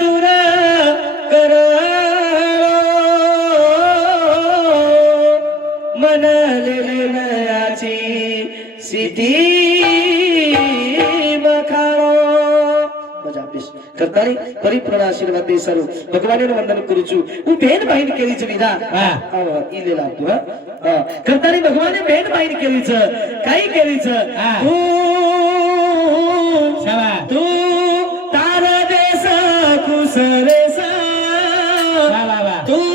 तुर कर मनलेले नयाची सिटी बखाणो मजा आपलीस करतानी परिपूर्ण आशीर्वाद दे सर भगवान वंदन करू छु હું બેન ભાઈ કેવી છે વિધા હા ઈ લે લાવતો હા કરતાની ભગવાને બેન ભાઈ કેવી છે કાઈ કેવી છે તું શાબા તું તારા દેશ ખુસરે સા શાબા તું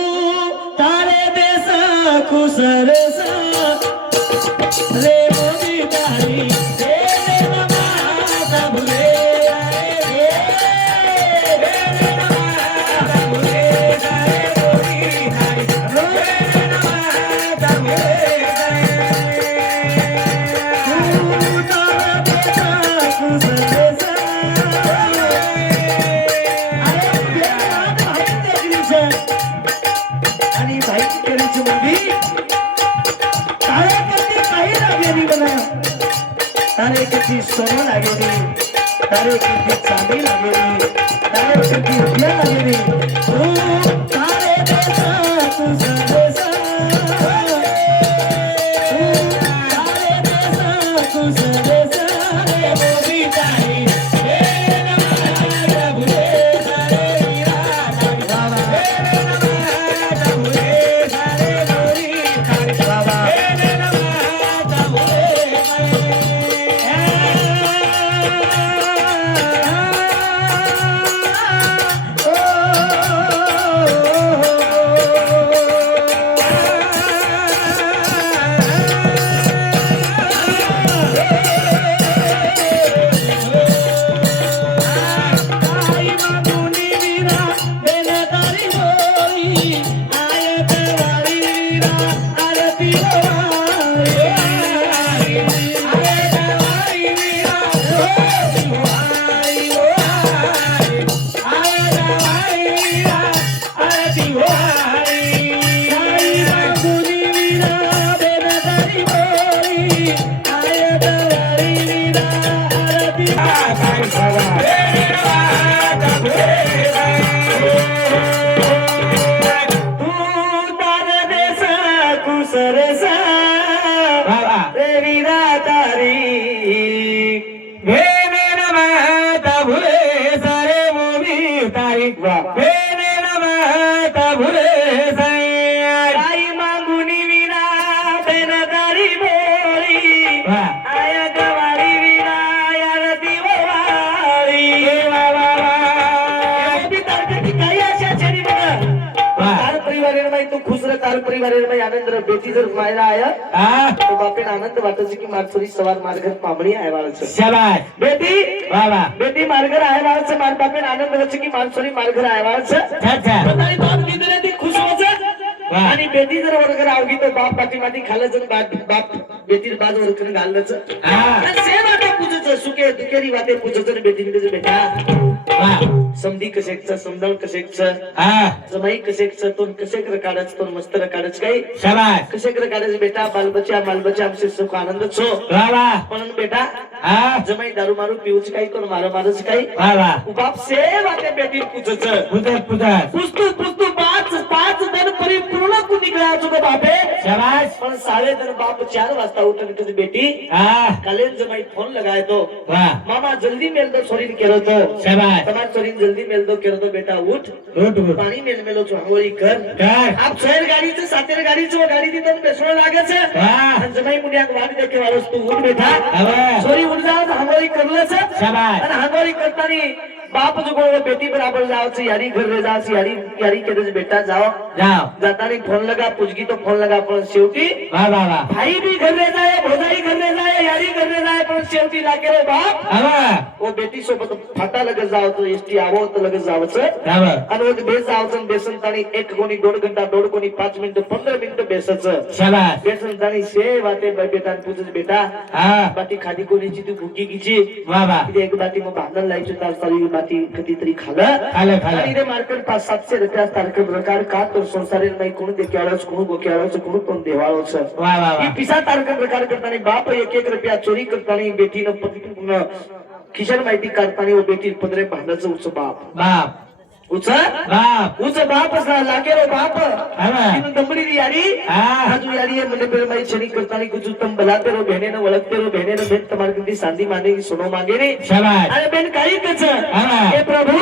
તારે દેશ ખુસરે સા રે મોદી તારી तारे किती सोनं लागेली तारे किती चांदी लागेली तारे किती रुपया लागेली तू तारे देसा तुझा देसा तू तारे देसा तुझा देसा रे मोदी तारी हे नमः भुले सारे वीरा बाबा हे नमः भुले सारे मोदी तारी बाबा हे नमः भुले आनंद बेटी जर मायला आया तो बापेन आनंद वाटत की मारसोरी सवार मार्गर पामणी आयवाळ छे शाबाश बेटी वाह वाह बेटी मार्गर आयवाळ छे मार बापेन आनंद वच की मारसोरी मार्गर आयवाळ छे अच्छा बताई बाप निदरे ती खुश होच आणि बेटी जर वर्गर आवगी तो बाप पाटी माटी खाला जन बाप बेटी बाज वर्गर घाललच आणि से वाटे पूजच सुके दुकेरी वाटे पूजच बेटी निदे बेटा वाह समधी कसेच समजावून कसेच जमाई कसेच तोन कसेक काढच तोन मस्त काढच काही शाबाश कसेक काढच बेटा बालबच्चा मालबच्चा आमचे सुख आनंद छो वाह वाह पण बेटा जमाई दारू मारू पिऊच काही तोन मार मारच काही वाह वाह बाप से वाटे बेटी पूजच पुस्तू पाच दिन परिपूर्ण को निकला जो बापे शाबाश पण 3:30 बाप 4 वाजता उठन तुझी बेटी कालेज जमाई फोन लगाए तो मामा जल्दी मेल दो छोरी केरो तो शाबाश तमार छोरी जल्दी मेल दो केरो तो बेटा उठ पानी मेलो छो हमोरी कर आप शहर गाड़ी से सातेर गाड़ी छो गाड़ी दी तन बेसरो लागे छे अन जमाई मुनिया को वाट देखे वालो तू उठ बेटा छोरी उठ जा हमोरी करले छे शाबाश अन हमोरी करतानी बाप जो को बेटी बराबर जाओ से यारी घर रे जा से यारी के दे बेटा जाओ जाता नहीं फोन लगा पूछगी तो फोन लगा पर शेवटी वाह वाह वाह भाई भी घर रे जाए भौजाई घर रे जाए यारी घर रे जाए पर शेवटी लागे रे बाप वो बेटी सोबत फाटा लगे जाओ तो एसटी आवो तो लगे जाओ से आणि वो बेस जाओ तो बेसन ताणी 1 कोणी 1.5 घंटा 1.5 कोणी 5 मिनिट 15 मिनिट बेसच शाबाश बेसन ताणी से वाटे बेटा पूछज बेटा बाटी खादी कोणीची तू भुकी कीची वाह वाह एक बाटी मग भांडण लायची तार सारी कधीतरी खालं आणि रे मार्केट 500-700 रुपया तारखे प्रकार का तो संसारेल नाही कोण देक्याळच कोण गोक्याळच कोण पण देवाळच वाह वाह ही पिसा तारखे प्रकार करतानी बाप 1-1 रुपया चोरी करतानी बेटीनं खिशान माहिती काढतानी वो बेटी 15 भांडाचं उच बाप उचा बाप उचा बाप असा लागेलो बाप इन दमडी दी यारी आजू यारी है મને પેલા મારી છેની કરતાની કુછ તમ બલાતે રો બહેનેને વળગતે રો બહેનેને બેન તમારી કદી શાંતિ માને સુનો માંગે રે શાબાશ અરે બેન કાઈ કછ એ પ્રભુ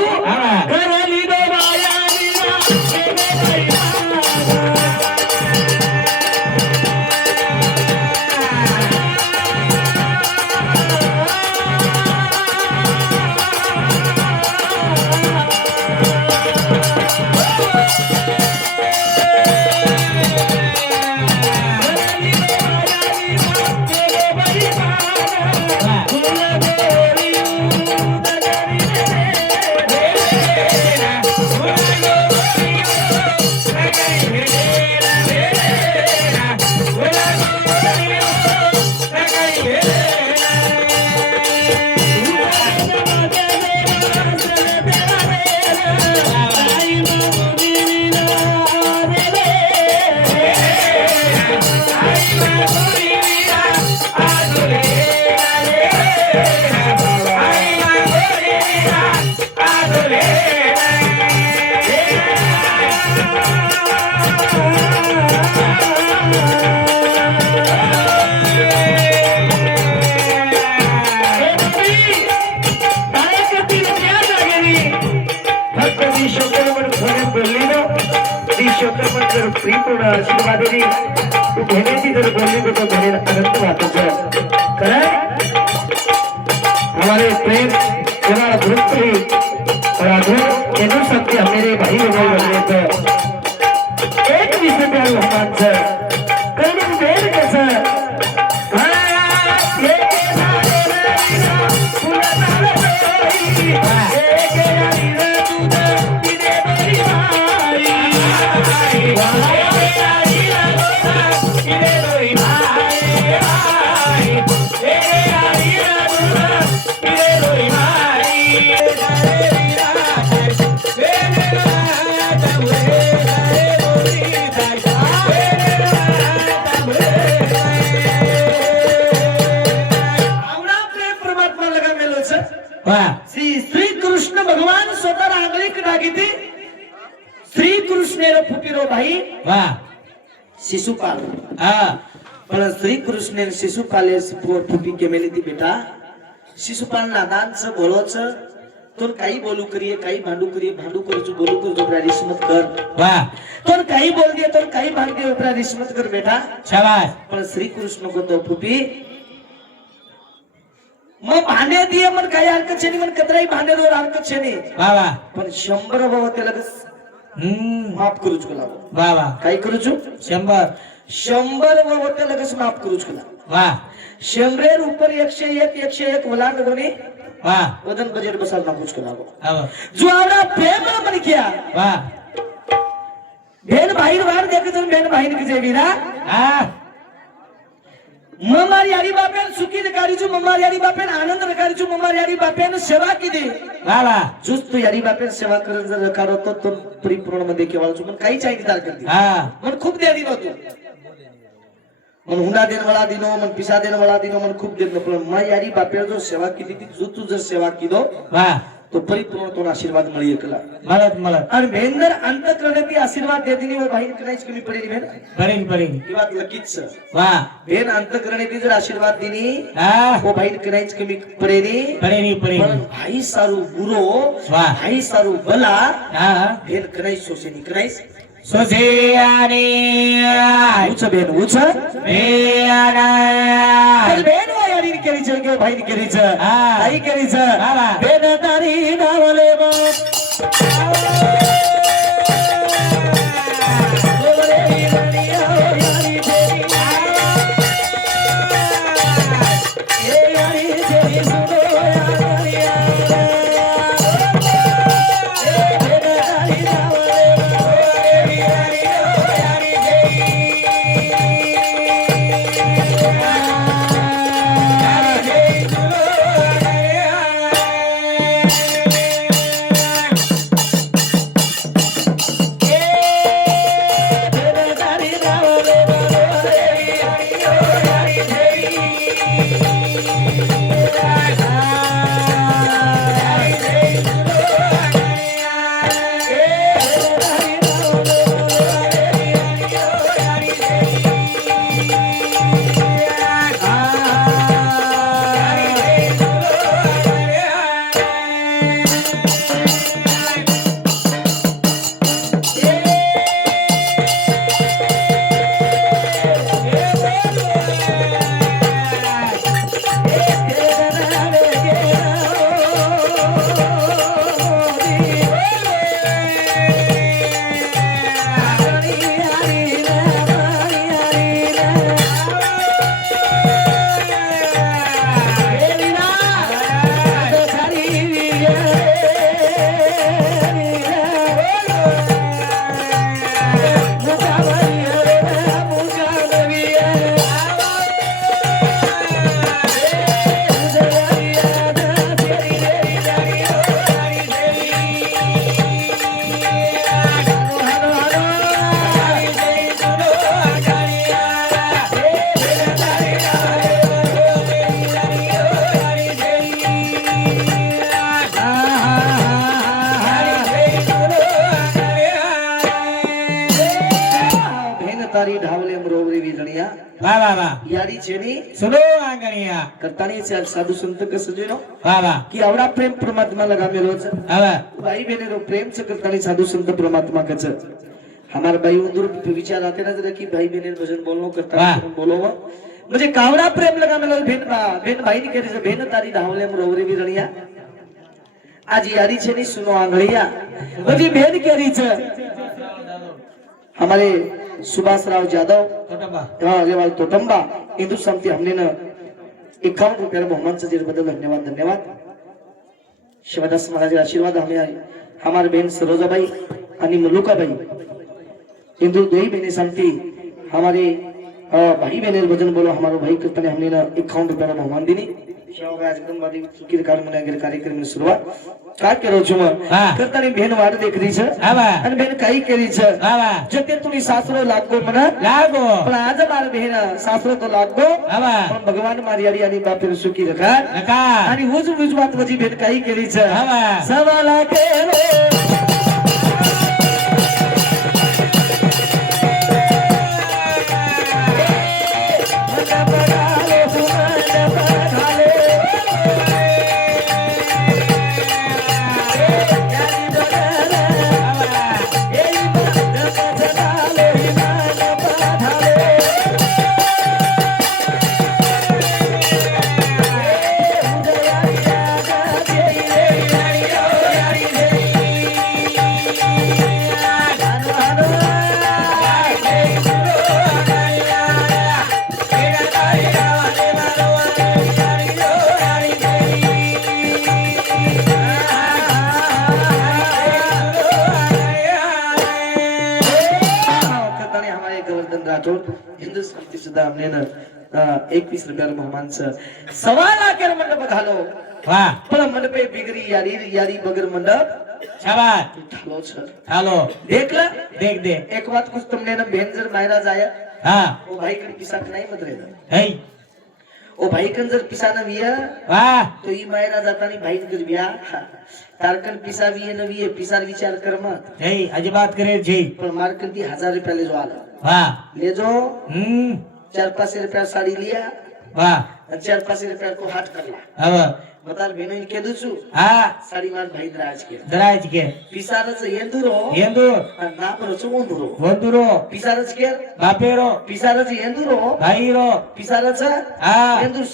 ઘર લીધો માયા લીધા प्रीपूर्ण आशीर्वादाने तू घेण्याची जर बोलली तो घेण्याला आनंद वाटतो कारण हमारे प्रेम हमारा भक्त ही राधू केंद्र शक्ति हमारे भाई बने तो एक विषय पे हनुमान सर कर्ण देर कैसा श्री कृष्ण भगवान स्वतः रांगलीक नागिती श्री कृष्ण फुटीरो भाई शिशुपाल पण श्री कृष्ण शिशुपाले फुटी केमेली ती बेटा शिशुपाल नादान छ बोलो छ तोर काही बोलू करिए काही भांडू करिए भांडू करजो बोलू करजो ओपरा रिश्मत कर वाह तोर काही बोल दिए तोर काही भांड दिए ओपरा रिश्मत कर बेटा शाबाश पण श्री कृष्ण को तो फुटी मग भांडे दिए मन काही हरकत छे मन कतराई भांडे दोर हरकत छे नाही वाह वाह पण 100 भाव त्याला माफ करूच कला वाह वाह काही करूच 100 भाव त्याला कस माफ करूच कला वाह 100 ऊपर 101 वलांड गोनी वाह वदन बजेट बसाल ना कुछ कला जो आवडा प्रेम मन किया वाह बेन भाई वार देख जन बेन भाई के जेवीरा हां मम्मारी यारी बापेन सुखी नकारीचू मम्मारी यारी बापेन आनंद नकारीचू मम्मारी यारी बापेन सेवा कीदी वाह वाह जुस तू यारी बापेन सेवा करन जर नकारो तो परिपूर्ण मध्ये केवाळचू पण काही चाहिए तार करती हां मन खूप देदी नव्हतो मन हुंडा देन वाला दिनो मन पिसा देन वाला दिनो मन खूप देन पण मा यारी बापेन जो सेवा कीदी ती जो तू जर सेवा कीदो वाह तो परिपूर्ण तो आशीर्वाद मिळी एकला मला आणि भेंदर अंत करण्याची आशीर्वाद देतीनी वो भाई कणाईच कमी पडेली भेन पडेली ही बात लकीच वाह भेन अंत करण्याची जर आशीर्वाद दिनी वो भाई कणाईच कमी पडेली पण भाई सारू बुरो वाह भाई सारू भला भेन कणाईच सोसेनी कणाईच सोसेयानी उच बेना भेन यारी केली छे भाई केली छे आई केली छे भेन तारी नावले વાહ વાહ વાહ યારી જેની સુનો આંગણિયા કરતાની છે સાધુ સંત કસ જોઈનો વાહ વાહ કે આવડા પ્રેમ પરમાત્मा लगामेलो छ હવે भाई बहनेरो प्रेम छ करतानी साधु संत परमात्मा का छ हमारे भाई उधर विचार आते ना जरा कि भाई बहनेर भजन बोलनो करता बोलो मुझे कावड़ा प्रेम लगामेलो भेन भाई ની કરી છે भेन તારી ધાવલે રોવરી વિરણિયા आज यारी छे ની सुनो आंगळिया बजी भेन केरी छ हमारे सुभाष राव यादव તોટંબા हां रेवाल तोटंबा हिंदू समिति हमने न 51 रुपया बहुमान से बदल धन्यवाद धन्यवाद शिवदास महाराज आशीर्वाद हमें हमारे बहन सरोजाबाई आणि मलुकाबाई हिंदू दोई बहने समिति हमारे भाई बहने भजन बोलो हमारो भाई कीर्तन हमने ना 51 रुपया बहुमान दिनी शेवगा एकदम बारी चुकीर कार मने अगर कार्यक्रम ની શરૂઆત काय करो छु कीर्तन बहन वाट देख रही छ આવા અને બેન કઈ કરી છે આવા જતે તુની સાસરો लागो મને લાગો પણ આજ માર બહેન સાસરો તો लागो આવા પણ ભગવાન મારી આડી આની બાપે સુખી રખા નકા आणि हुज हुज बात वजी बेन काही केली छ આવા सवाला केरो हिंदू संस्कृती सुद्धा हमने न 21 रुपया मेहमान छ सवा लाख मंडप घालो વાહ पण मंडपे बिगरी यारी यारी बगर मंडप શાબાશ ढालो छ હાલો देख ला દેખ દે एक बात कुछ तुमने न भेंजर मायरा जाया હા ओ भाई कन पिसा नहीं मत रे હઈ ओ भाई कन जर पिसा न विया વાહ तो ई मायरा जाता नहीं भाई कर विया तारकन पिसा विये न विये पिसार विचार कर मत હઈ હજી વાત કરે છે पण मार्कन दी 1000 रुपया ले जो आला વાહ ले जो 4-5 रुपया साड़ी लिया વાह 4-5 रुपया को हाथ कर ला હવે बता बहनों ने कह दू छु હા साड़ी मार भाई दराज के દરાજ કે पिसारच येंदुरो ఏందు ना परचो वंदुरो వందురో पिसारच के બાપેરો पिसारच येंदुरो ભાઈરો पिसारच હા येंदुर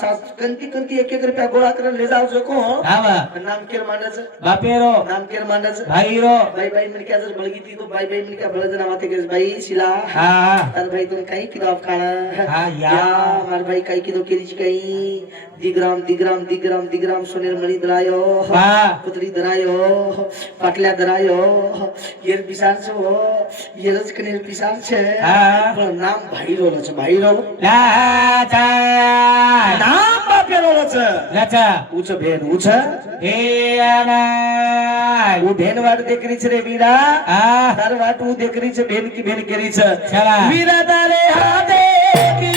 कंती कंती 1-1 रुपया गोळा कर ले जाओ जो को આવા नाम केर मांडच બાપેરો नाम केर मांडच ભાઈરો भाई भाई मिल के जर बळगी थी तो भाई भाई मिल के बळज ना माते के भाई शिला હા तार भाई तुम कहीं किलो आप खाना हाँ, या। मार भाई कहीं किलो केरी कहीं दिग्राम सोनेर मणि दरायो વાહ पुतली दरायो पाटल्या दरायो येर पिसार छो येरच कनेर पिसार छे हाँ। पण नाम भाईरो छ भाईरो લાચા नाम बापेरो छ લાચા उच भेन उच એના वो भेन वाट देखरी छ रे वीरा આ तार वाट वो देखरी छ भेन की भेन केरी छ चला वीरा तारे हाथे की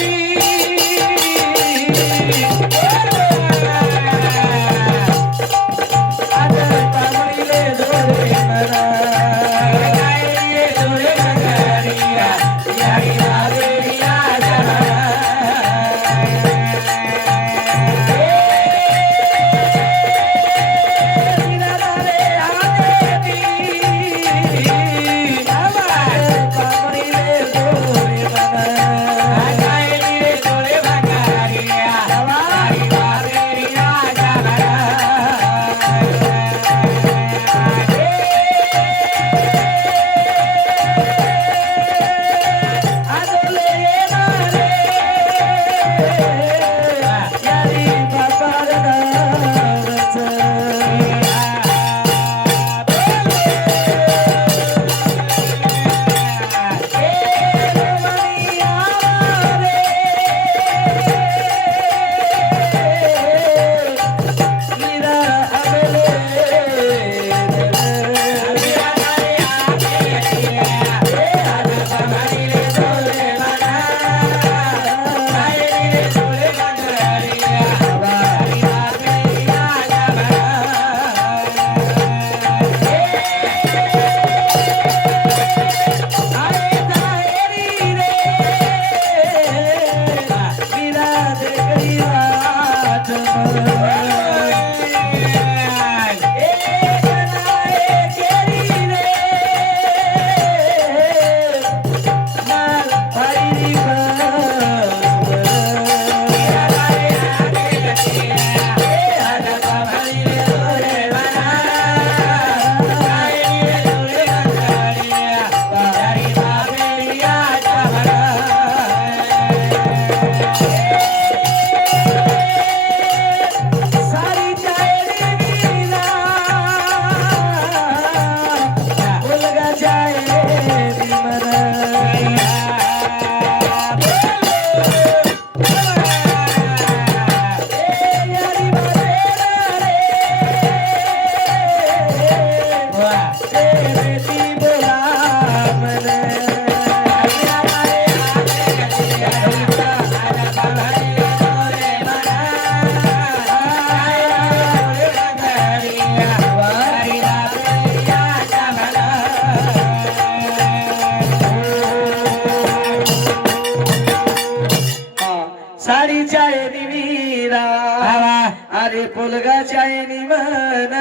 काय निमन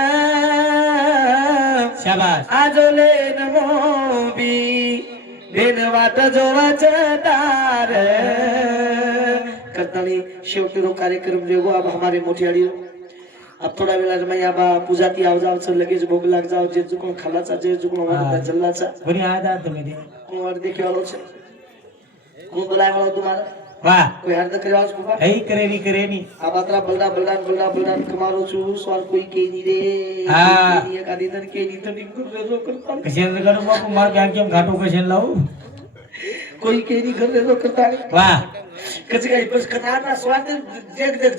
शाबास आजोले नमोबी देन वाट जोवाच तार करतानी शेवटी रो कार्यक्रम रेगो अब हमारे मोठियाड़ी अब थोड़ा वेळा रमाई आबा पूजा ती आव जाव सर लगेच भोग लाग जाव जे जुको खालाचा जे जुको हमारे जल्लाचा कोणी आदा तुम्ही दे कोण वर देखे वालो छे कोण बोलाय वालो तुम्हारा वाह कोई हर्द करे वालो कुबा हई करेनी आबात्रा बलदान कमारो छु स्वार कोई के नी रे हाँ। के नी एका दिन के नी तो निको रो करता कशेन करू बापू मार बँक केम घाटो कशेन लावू कोई के नी कर रो करता वाह कच काही बस कथाना स्वाद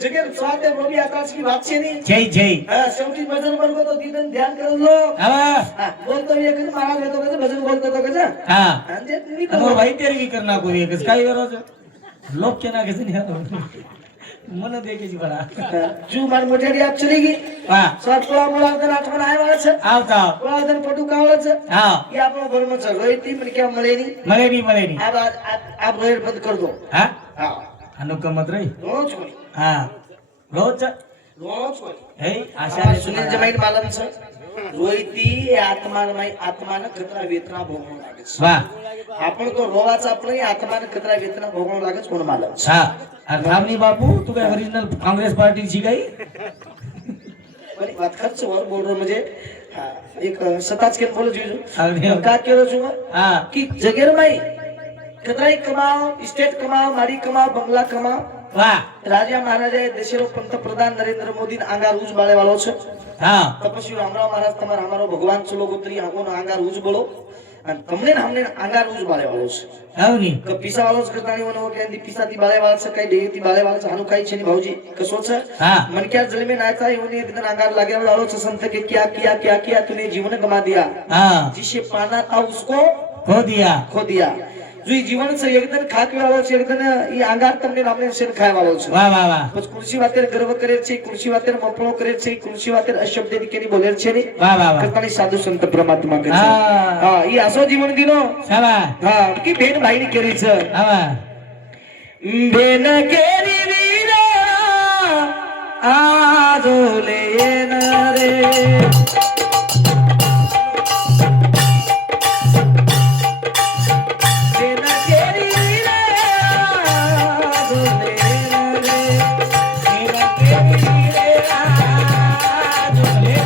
जगे स्वाद रोबी आकाश की बात छे नहीं जय हां शेवटी भजन बोलतो तो दिन ध्यान करो लो आवा हां बोलतो एक महाराज येतो कसं भजन बोलतो तो कसं हा म्हणजे तुम्ही अमर भाई तेरी की करना कोई एकच काय करायचं लोक केना कसं नाही मन देखेची बडा जू मार मोठ्याडी आप चलेगी वाह स्वाद पोळा मुळा तर आठवण आहे वाळच आवता पोळा तर पटू कावळच हा या आपण बरोबर रोहिती पण क्या मळेनी मलेनी अब आप रोहित बंद कर दो हा हां अनुकमत रे रोज कोई हा रोज कोई हे आशा आशा सुनील जमाईन मालम छ रोहिती आत्मानं खतरा वेतना भोगवून लागेच वाह आपण तो रोवाचा आपण आत्मानं खतरा वेतना भोगवून लागेच कोण मालम छ हा आणि थांबली बापू तू काय ओरिजिनल काँग्रेस पार्टीची काही पण बात खर्च वर बोलरो म्हणजे हा, एक सताच के बोलो अगदी. जीजू का केलो छु हा की जगेर माई खतराई कमाओ इस्टेट कमाओ माडी कमाओ बंगला कमाओ वाह राजा महाराजा देशेरो पंतप्रधान नरेंद्र मोदी आंगार उज बाळे वाळो छ हा तपस्वी रामराव महाराज તમારા અમારો ભગવાન છો લોકોત્રી આંગોનો આંગાર ઉજ બોલો અને તમને ને હમને આંગાર ઉજ બાળે વાળો છે આવની કે પીસા વાળો છે કરતાની વનો કે અંદી પીસાતી બાળે વાળો છે કઈ દેતી બાળે વાળો છે આનું કઈ છે ની ભાऊजी કસો છે હા मन क्या जल में नाचा योने इधर आंगार लगे वाळो છે संत के क्या किया तूने जीवन गमा दिया हा जिसे पाना था उसको खो दिया जो ये जीवन से एकदम खाक वाळो છે एकदम ये आंगार તમને નામને શેર ખાય વાળો છે वाह પછી કૃષિ વાતેર ગર્વ કરે છે કૃષિ વાતેર મપળો કરે છે કૃષિ વાતેર અશબ્દ દીકેની બોલે છે ને वाह કરતાની સાધુ સંત પરમાત્મા કરે છે હા હા ઈ આસો જીવન દીનો शाबास હા की બેન ભાઈ ની કેરી છે आवा બેન કેરી વીરા આજો લેન રે બેન કેરી વીરા આજો લેન રે मेरा केरी रे आ दुले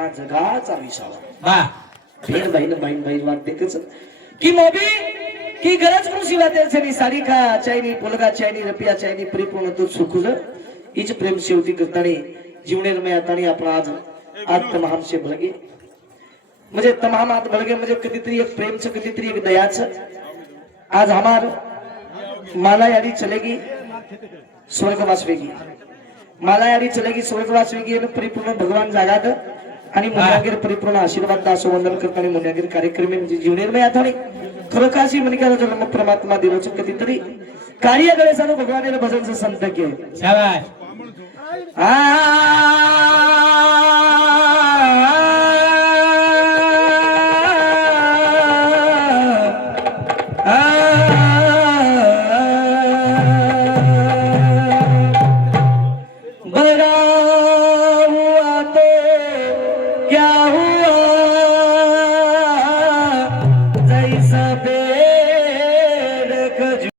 हा जगाचा विसावा वाह भेन बहन बात देखच की मोबी की गरज करून शिवा त्याचे साडी का चायनी पोलगा चायनी रपिया चायनी परिपूर्ण तो सुखुज हीच प्रेम शेवटी करतानी जीवनेर में आतानी आपण आज तमाम से भलगे म्हणजे तमाम आत भलगे म्हणजे कधीतरी एक प्रेमचं कधीतरी एक दयाचं आज हमार माला यारी चलेगी स्वर्गवास वेगी माला यारी चलेगी स्वर्गवास वेगी आणि परिपूर्ण भगवान जागात आणि मुन्यागिर परिपूर्ण आशीर्वाद दासो वंदन करताना मुन्यागिर कार्यक्रम म्हणजे जीवनेर में आतानी खरोखाशी मनिकाला जन्म परमात्मा दिलोच कधीतरी कार्य गळे सानो भगवान भजन से संत के शाबाश आ